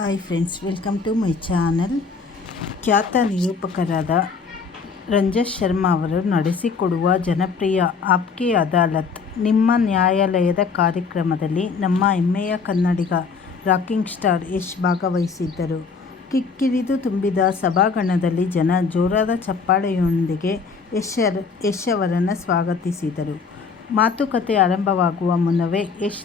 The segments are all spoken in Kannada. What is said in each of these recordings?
Hi friends, welcome to my channel. ಖ್ಯಾತ ನಿರೂಪಕರಾದ ರಂಜನ್ ಶರ್ಮಾ ಅವರು ನಡೆಸಿಕೊಡುವ ಜನಪ್ರಿಯ ಆಪ್ಕಿ ಅದಾಲತ್ ನಿಮ್ಮ ನ್ಯಾಯಾಲಯದ ಕಾರ್ಯಕ್ರಮದಲ್ಲಿ ನಮ್ಮ ಹೆಮ್ಮೆಯ ಕನ್ನಡಿಗ ರಾಕಿಂಗ್ ಸ್ಟಾರ್ ಯಶ್ ಭಾಗವಹಿಸಿದ್ದರು. ಕಿಕ್ಕಿರಿದು ತುಂಬಿದ ಸಭಾಂಗಣದಲ್ಲಿ ಜನ ಜೋರಾದ ಚಪ್ಪಾಳೆಯೊಂದಿಗೆ ಯಶ್ ಅವರನ್ನು ಸ್ವಾಗತಿಸಿದರು. ಮಾತುಕತೆ ಆರಂಭವಾಗುವ ಮುನ್ನವೇ ಯಶ್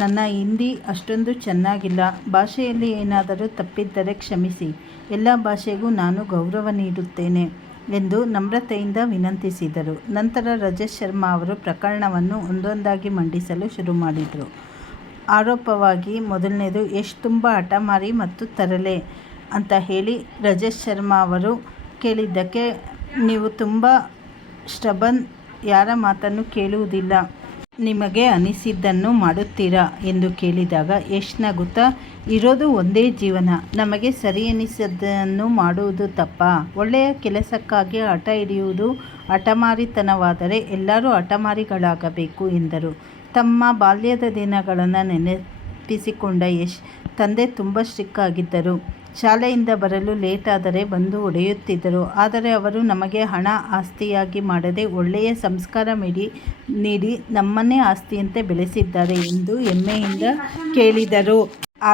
ನನ್ನ ಹಿಂದಿ ಅಷ್ಟೊಂದು ಚೆನ್ನಾಗಿಲ್ಲ, ಭಾಷೆಯಲ್ಲಿ ಏನಾದರೂ ತಪ್ಪಿದ್ದರೆ ಕ್ಷಮಿಸಿ, ಎಲ್ಲ ಭಾಷೆಗೂ ನಾನು ಗೌರವ ನೀಡುತ್ತೇನೆ ಎಂದು ನಮ್ರತೆಯಿಂದ ವಿನಂತಿಸಿದರು. ನಂತರ ರಂಜನ್ ಶರ್ಮಾ ಅವರು ಪ್ರಕರಣವನ್ನು ಒಂದೊಂದಾಗಿ ಮಂಡಿಸಲು ಶುರು ಮಾಡಿದರು. ಆರೋಪವಾಗಿ ಮೊದಲನೇದು, ಯಶ್ ತುಂಬ ಹಠಮಾರಿ ಮತ್ತು ತರಲೆ ಅಂತ ಹೇಳಿ ರಂಜನ್ ಶರ್ಮಾ ಅವರು ಕೇಳಿದ್ದಕ್ಕೆ, ನೀವು ತುಂಬ ಸ್ಟಬರ್ನ್, ಯಾರ ಮಾತನ್ನು ಕೇಳುವುದಿಲ್ಲ, ನಿಮಗೆ ಅನಿಸಿದ್ದನ್ನು ಮಾಡುತ್ತೀರಾ ಎಂದು ಕೇಳಿದಾಗ ಯಶ್ ನಗುತ್ತಾ, ಇರೋದು ಒಂದೇ ಜೀವನ, ನಮಗೆ ಸರಿ ಎನಿಸಿದ್ದನ್ನು ಮಾಡುವುದು ತಪ್ಪಾ? ಒಳ್ಳೆಯ ಕೆಲಸಕ್ಕಾಗಿ ಹಠ ಹಿಡಿಯುವುದು ಹಠಮಾರಿತನವಾದರೆ ಎಲ್ಲರೂ ಹಠಮಾರಿಗಳಾಗಬೇಕು ಎಂದರು. ತಮ್ಮ ಬಾಲ್ಯದ ದಿನಗಳನ್ನು ನೆನಪಿಸಿಕೊಂಡ ಯಶ್, ತಂದೆ ತುಂಬ ಸ್ಟ್ರಿಕ್ಟ್ ಆಗಿದ್ದರು. ಶಾಲೆಯಿಂದ ಬರಲು ಲೇಟ್ ಆದರೆ ಬಂದು ಹೊಡೆಯುತ್ತಿದ್ದರು. ಆದರೆ ಅವರು ನಮಗೆ ಹಣ ಆಸ್ತಿಯಾಗಿ ಮಾಡದೆ ಒಳ್ಳೆಯ ಸಂಸ್ಕಾರ ನೀಡಿ ನಮ್ಮನ್ನೇ ಆಸ್ತಿಯಂತೆ ಬೆಳೆಸಿದ್ದಾರೆ ಎಂದು ಹೆಮ್ಮೆಯಿಂದ ಹೇಳಿದರು.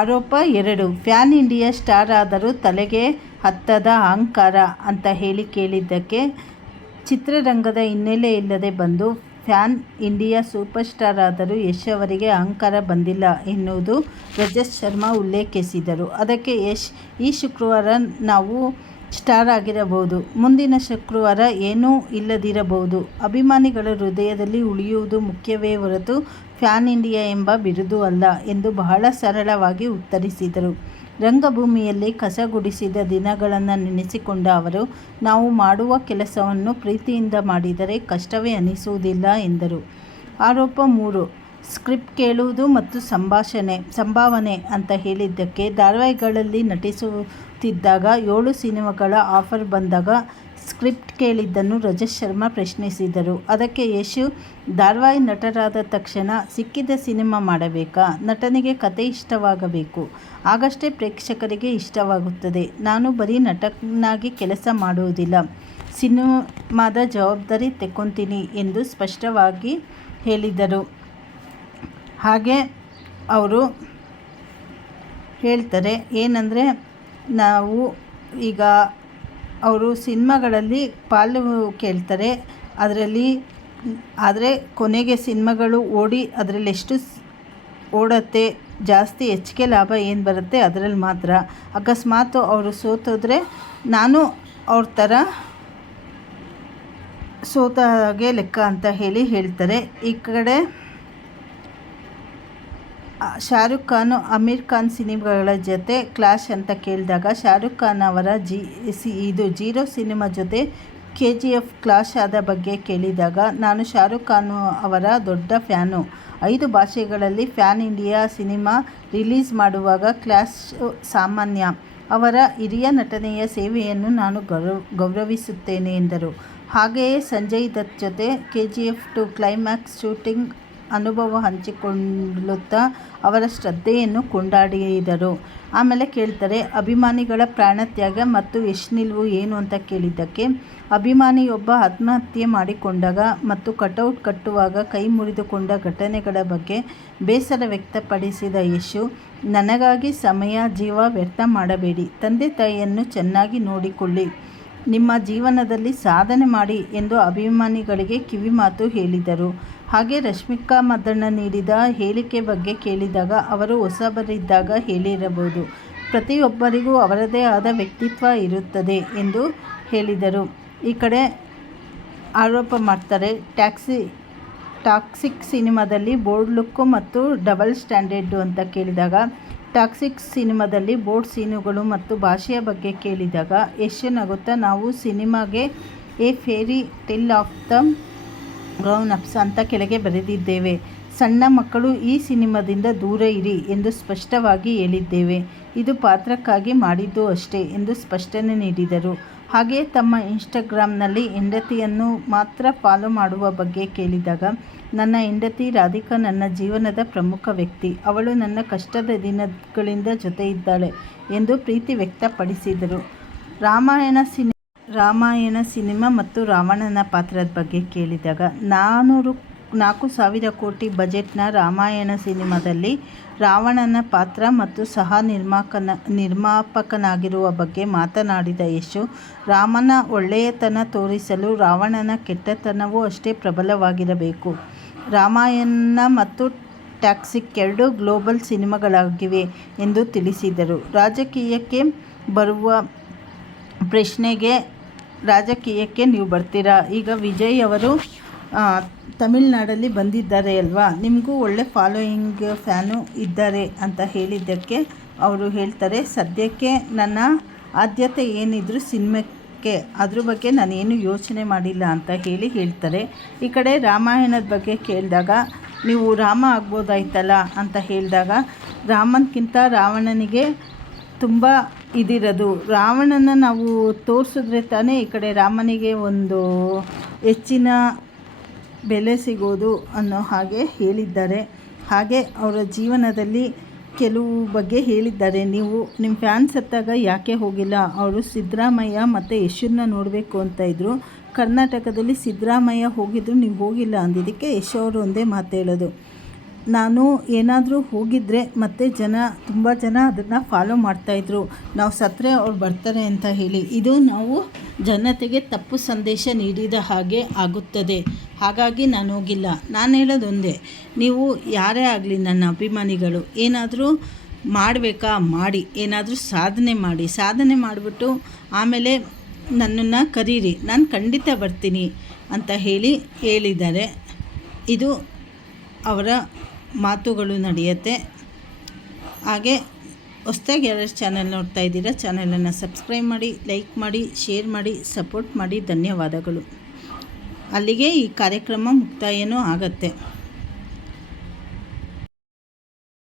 ಆರೋಪ 2, ಪ್ಯಾನ್ ಇಂಡಿಯಾ ಸ್ಟಾರ್ ಆದರೂ ತಲೆಗೆ ಹತ್ತದ ಅಹಂಕಾರ ಅಂತ ಹೇಳಿ ಕೇಳಿದ್ದಕ್ಕೆ, ಚಿತ್ರರಂಗದ ಹಿನ್ನೆಲೆ ಇಲ್ಲದೆ ಬಂದು ಪ್ಯಾನ್ ಇಂಡಿಯಾ ಸೂಪರ್ ಸ್ಟಾರ್ ಆದರೂ ಯಶ್ ಅವರಿಗೆ ಅಹಂಕಾರ ಬಂದಿಲ್ಲ ಎನ್ನುವುದು ರಂಜನ್ ಶರ್ಮಾ ಉಲ್ಲೇಖಿಸಿದರು. ಅದಕ್ಕೆ ಯಶ್, ಈ ಶುಕ್ರವಾರ ನಾವು ಸ್ಟಾರ್ ಆಗಿರಬಹುದು, ಮುಂದಿನ ಶುಕ್ರವಾರ ಏನೂ ಇಲ್ಲದಿರಬಹುದು, ಅಭಿಮಾನಿಗಳ ಹೃದಯದಲ್ಲಿ ಉಳಿಯುವುದು ಮುಖ್ಯವೇ ಹೊರತು ಪ್ಯಾನ್ ಇಂಡಿಯಾ ಎಂಬ ಬಿರುದು ಅಲ್ಲ ಎಂದು ಬಹಳ ಸರಳವಾಗಿ ಉತ್ತರಿಸಿದರು. ರಂಗಭೂಮಿಯಲ್ಲಿ ಕಸ ಗುಡಿಸಿದ ದಿನಗಳನ್ನು ನೆನೆಸಿಕೊಂಡ ಅವರು, ನಾವು ಮಾಡುವ ಕೆಲಸವನ್ನು ಪ್ರೀತಿಯಿಂದ ಮಾಡಿದರೆ ಕಷ್ಟವೇ ಅನಿಸುವುದಿಲ್ಲ ಎಂದರು. ಆರೋಪ 3, ಸ್ಕ್ರಿಪ್ಟ್ ಕೇಳುವುದು ಮತ್ತು ಸಂಭಾವನೆ ಅಂತ ಹೇಳಿದ್ದಕ್ಕೆ, ಧಾರಾವಾಹಿಗಳಲ್ಲಿ ನಟಿಸುತ್ತಿದ್ದಾಗ 7 ಸಿನಿಮಾಗಳ ಆಫರ್ ಬಂದಾಗ ಸ್ಕ್ರಿಪ್ಟ್ ಕೇಳಿದ್ದನ್ನು ರಂಜನ್ ಶರ್ಮಾ ಪ್ರಶ್ನಿಸಿದರು. ಅದಕ್ಕೆ ಯಶ್, ಧಾರಾವಾಹಿ ನಟರಾದ ತಕ್ಷಣ ಸಿಕ್ಕಿದ ಸಿನಿಮಾ ಮಾಡಬೇಕಾ? ನಟನಿಗೆ ಕತೆ ಇಷ್ಟವಾಗಬೇಕು, ಆಗಷ್ಟೇ ಪ್ರೇಕ್ಷಕರಿಗೆ ಇಷ್ಟವಾಗುತ್ತದೆ. ನಾನು ಬರೀ ನಟನಾಗಿ ಕೆಲಸ ಮಾಡುವುದಿಲ್ಲ, ಸಿನಿಮಾದ ಜವಾಬ್ದಾರಿ ತೆಕ್ಕೊಂತೀನಿ ಎಂದು ಸ್ಪಷ್ಟವಾಗಿ ಹೇಳಿದರು. ಹಾಗೆ ಅವರು ಹೇಳ್ತಾರೆ ಏನಂದರೆ, ನಾವು ಈಗ ಅವರು ಸಿನಿಮಾಗಳಲ್ಲಿ ಪಾಲು ಕೇಳ್ತಾರೆ, ಆದರೆ ಕೊನೆಗೆ ಸಿನಿಮಾಗಳು ಓಡಿ ಅದರಲ್ಲಿ ಎಷ್ಟು ಓಡುತ್ತೆ, ಜಾಸ್ತಿ ಹೆಚ್ಚಿಗೆ ಲಾಭ ಏನು ಬರುತ್ತೆ ಅದರಲ್ಲಿ ಮಾತ್ರ. ಅಕಸ್ಮಾತ್ ಅವರು ಸೋತೋದ್ರೆ ನಾನು ಅವ್ರ ಥರ ಸೋತಾಗೆ ಲೆಕ್ಕ ಅಂತ ಹೇಳ್ತಾರೆ. ಈ ಕಡೆ ಶಾರುಖ್ ಖಾನ್ ಆಮಿರ್ ಖಾನ್ ಸಿನಿಮಾಗಳ ಜೊತೆ ಕ್ಲಾಶ್ ಅಂತ ಕೇಳಿದಾಗ, ಶಾರುಖ್ ಖಾನ್ ಅವರ ಜೀರೋ ಸಿನಿಮಾ ಜೊತೆ KGF ಕ್ಲಾಶ್ ಆದ ಬಗ್ಗೆ ಕೇಳಿದಾಗ, ನಾನು ಶಾರುಖ್ ಖಾನ್ ಅವರ ದೊಡ್ಡ ಫ್ಯಾನು, 5 ಭಾಷೆಗಳಲ್ಲಿ ಪ್ಯಾನ್ ಇಂಡಿಯಾ ಸಿನಿಮಾ ರಿಲೀಸ್ ಮಾಡುವಾಗ ಕ್ಲಾಶ್ ಸಾಮಾನ್ಯ, ಅವರ ಹಿರಿಯ ನಟನೆಯ ಸೇವೆಯನ್ನು ನಾನು ಗೌರವಿಸುತ್ತೇನೆ ಎಂದರು. ಹಾಗೆಯೇ ಸಂಜಯ್ ದತ್ ಜೊತೆ KGF 2 ಕ್ಲೈಮ್ಯಾಕ್ಸ್ ಶೂಟಿಂಗ್ ಅನುಭವ ಹಂಚಿಕೊಳ್ಳುತ್ತಾ ಅವರ ಶ್ರದ್ಧೆಯನ್ನು ಕೊಂಡಾಡಿದರು. ಆಮೇಲೆ ಕೇಳ್ತಾರೆ, ಅಭಿಮಾನಿಗಳ ಪ್ರಾಣತ್ಯಾಗ ಮತ್ತು ಯಶ್ ನಿಲುವು ಏನು ಅಂತ ಕೇಳಿದ್ದಕ್ಕೆ, ಅಭಿಮಾನಿಯೊಬ್ಬ ಆತ್ಮಹತ್ಯೆ ಮಾಡಿಕೊಂಡಾಗ ಮತ್ತು ಕಟೌಟ್ ಕಟ್ಟುವಾಗ ಕೈ ಮುರಿದುಕೊಂಡ ಘಟನೆಗಳ ಬಗ್ಗೆ ಬೇಸರ ವ್ಯಕ್ತಪಡಿಸಿದ ಯಶ್, ನನಗಾಗಿ ಸಮಯ ಜೀವ ವ್ಯರ್ಥ ಮಾಡಬೇಡಿ, ತಂದೆ ತಾಯಿಯನ್ನು ಚೆನ್ನಾಗಿ ನೋಡಿಕೊಳ್ಳಿ, ನಿಮ್ಮ ಜೀವನದಲ್ಲಿ ಸಾಧನೆ ಮಾಡಿ ಎಂದು ಅಭಿಮಾನಿಗಳಿಗೆ ಕಿವಿಮಾತು ಹೇಳಿದರು. ಹಾಗೆ ರಶ್ಮಿಕಾ ಮಂದಣ್ಣ ನೀಡಿದ ಹೇಳಿಕೆ ಬಗ್ಗೆ ಕೇಳಿದಾಗ, ಅವರು ಹೊಸಬರಿದ್ದಾಗ ಹೇಳಿರಬಹುದು, ಪ್ರತಿಯೊಬ್ಬರಿಗೂ ಅವರದೇ ಆದ ವ್ಯಕ್ತಿತ್ವ ಇರುತ್ತದೆ ಎಂದು ಹೇಳಿದರು. ಈ ಕಡೆ ಆರೋಪ ಮಾಡ್ತಾರೆ, ಟಾಕ್ಸಿಕ್ ಸಿನಿಮಾದಲ್ಲಿ ಬೋಲ್ಡ್ ಲುಕ್ ಮತ್ತು ಡಬಲ್ ಸ್ಟ್ಯಾಂಡರ್ಡ್ ಅಂತ ಕೇಳಿದಾಗ, ಟಾಕ್ಸಿಕ್ ಸಿನಿಮಾದಲ್ಲಿ ಬೋಲ್ಡ್ ಸೀನುಗಳು ಮತ್ತು ಭಾಷೆಯ ಬಗ್ಗೆ ಕೇಳಿದಾಗ ಯಶ್ ನಗುತ್ತಾ, ನಾವು ಸಿನಿಮಾಗೆ A fairy tale of the grown ups ಅಂತ ಕೆಳಗೆ ಬರೆದಿದ್ದೇವೆ, ಸಣ್ಣ ಮಕ್ಕಳು ಈ ಸಿನಿಮಾದಿಂದ ದೂರ ಇರಿ ಎಂದು ಸ್ಪಷ್ಟವಾಗಿ ಹೇಳಿದ್ದೇವೆ, ಇದು ಪಾತ್ರಕ್ಕಾಗಿ ಮಾಡಿದ್ದು ಅಷ್ಟೇ ಎಂದು ಸ್ಪಷ್ಟನೆ ನೀಡಿದರು. ಹಾಗೆಯೇ ತಮ್ಮ ಇನ್ಸ್ಟಾಗ್ರಾಮ್ನಲ್ಲಿ ಹೆಂಡತಿಯನ್ನು ಮಾತ್ರ ಫಾಲೋ ಮಾಡುವ ಬಗ್ಗೆ ಕೇಳಿದಾಗ, ನನ್ನ ಹೆಂಡತಿ ರಾಧಿಕಾ ನನ್ನ ಜೀವನದ ಪ್ರಮುಖ ವ್ಯಕ್ತಿ. ಅವಳು ನನ್ನ ಕಷ್ಟದ ದಿನಗಳಿಂದ ಜೊತೆ ಇದ್ದಾಳೆ ಎಂದು ಪ್ರೀತಿ ವ್ಯಕ್ತಪಡಿಸಿದರು. ರಾಮಾಯಣ ಸಿನಿಮಾ ಮತ್ತು ರಾವಣನ ಪಾತ್ರದ ಬಗ್ಗೆ ಕೇಳಿದಾಗ, 4,000 ಕೋಟಿ ಬಜೆಟ್ನ ರಾಮಾಯಣ ಸಿನಿಮಾದಲ್ಲಿ ರಾವಣನ ಪಾತ್ರ ಮತ್ತು ಸಹ ನಿರ್ಮಾಪಕನಾಗಿರುವ ಬಗ್ಗೆ ಮಾತನಾಡಿದ ಯಶ್, ರಾಮನ ಒಳ್ಳೆಯತನ ತೋರಿಸಲು ರಾವಣನ ಕೆಟ್ಟತನವೂ ಅಷ್ಟೇ ಪ್ರಬಲವಾಗಿರಬೇಕು. ರಾಮಾಯಣ ಮತ್ತು ಟಾಕ್ಸಿಕ್ 2 ಗ್ಲೋಬಲ್ ಸಿನಿಮಾಗಳಾಗಿವೆ ಎಂದು ತಿಳಿಸಿದರು. ರಾಜಕೀಯಕ್ಕೆ ಬರುವ ಪ್ರಶ್ನೆಗೆ, ರಾಜಕೀಯಕ್ಕೆ ನೀವು ಬರ್ತೀರಾ? ಈಗ ವಿಜಯ್ ಅವರು ತಮಿಳ್ನಾಡಲ್ಲಿ ಬಂದಿದ್ದಾರೆ ಅಲ್ವಾ, ನಿಮಗೂ ಒಳ್ಳೆ ಫ್ಯಾನು ಇದ್ದಾರೆ ಅಂತ ಹೇಳಿದ್ದಕ್ಕೆ ಅವರು ಹೇಳ್ತಾರೆ, ಸದ್ಯಕ್ಕೆ ನನ್ನ ಆದ್ಯತೆ ಏನಿದ್ರು ಸಿನಿಮಾಕ್ಕೆ, ಅದ್ರ ಬಗ್ಗೆ ನಾನೇನು ಯೋಚನೆ ಮಾಡಿಲ್ಲ ಅಂತ ಹೇಳ್ತಾರೆ. ಈ ಕಡೆ ರಾಮಾಯಣದ ಬಗ್ಗೆ ಕೇಳಿದಾಗ, ನೀವು ರಾಮ ಆಗ್ಬೋದಾಯ್ತಲ್ಲ ಅಂತ ಹೇಳಿದಾಗ, ರಾಮನ್ಗಿಂತ ರಾವಣನಿಗೆ ತುಂಬ ಇದಿರೋದು. ರಾವಣನ ನಾವು ತೋರಿಸಿದ್ರೆ ತಾನೇ ಈ ಕಡೆ ರಾಮನಿಗೆ ಒಂದು ಹೆಚ್ಚಿನ ಬೆಲೆ ಸಿಗೋದು ಅನ್ನೋ ಹಾಗೆ ಹೇಳಿದ್ದಾರೆ. ಹಾಗೆ ಅವರ ಜೀವನದಲ್ಲಿ ಕೆಲವು ಬಗ್ಗೆ ಹೇಳಿದ್ದಾರೆ. ನೀವು ನಿಮ್ಮ ಫ್ಯಾನ್ಸ್ ಹತ್ತಾಗ ಯಾಕೆ ಹೋಗಿಲ್ಲ? ಅವರು ಸಿದ್ದರಾಮಯ್ಯ ಮತ್ತು ಯಶನ್ನ ನೋಡಬೇಕು ಅಂತ ಇದ್ದರು. ಕರ್ನಾಟಕದಲ್ಲಿ ಸಿದ್ದರಾಮಯ್ಯ ಹೋಗಿದ್ರು, ನೀವು ಹೋಗಿಲ್ಲ ಅಂದಿದ್ದಕ್ಕೆ ಯಶ್ ಅವರು ಒಂದೇ ಮಾತು ಹೇಳೋದು, ನಾನು ಏನಾದರೂ ಹೋಗಿದ್ದರೆ ಮತ್ತು ತುಂಬ ಜನ ಅದನ್ನು ಫಾಲೋ ಮಾಡ್ತಾಯಿದ್ರು, ನಾವು ಸತ್ತರೆ ಅವ್ರು ಬರ್ತಾರೆ ಅಂತ ಹೇಳಿ. ಇದು ನಾವು ಜನತೆಗೆ ತಪ್ಪು ಸಂದೇಶ ನೀಡಿದ ಹಾಗೆ ಆಗುತ್ತದೆ. ಹಾಗಾಗಿ ನಾನು ಹೋಗಿಲ್ಲ. ನಾನು ಹೇಳೋದು ಒಂದೇ, ನೀವು ಯಾರೇ ಆಗಲಿ ನನ್ನ ಅಭಿಮಾನಿಗಳು ಏನಾದರೂ ಮಾಡಬೇಕಾ ಮಾಡಿ, ಏನಾದರೂ ಸಾಧನೆ ಮಾಡಿಬಿಟ್ಟು ಆಮೇಲೆ ನನ್ನನ್ನು ಕರೀರಿ, ನಾನು ಖಂಡಿತ ಬರ್ತೀನಿ ಅಂತ ಹೇಳಿದ್ದಾರೆ. ಇದು ಅವರ ಮಾತುಗಳು ನಡೆಯುತ್ತೆ. ಹಾಗೆ ಹೊಸದಾಗಿ ಯಾರು ಚಾನಲ್ ನೋಡ್ತಾ ಇದ್ದೀರಾ, ಚಾನಲನ್ನು ಸಬ್ಸ್ಕ್ರೈಬ್ ಮಾಡಿ, ಲೈಕ್ ಮಾಡಿ, ಶೇರ್ ಮಾಡಿ, ಸಪೋರ್ಟ್ ಮಾಡಿ. ಧನ್ಯವಾದಗಳು. ಅಲ್ಲಿಗೆ ಈ ಕಾರ್ಯಕ್ರಮ ಮುಕ್ತಾಯನೂ ಆಗುತ್ತೆ.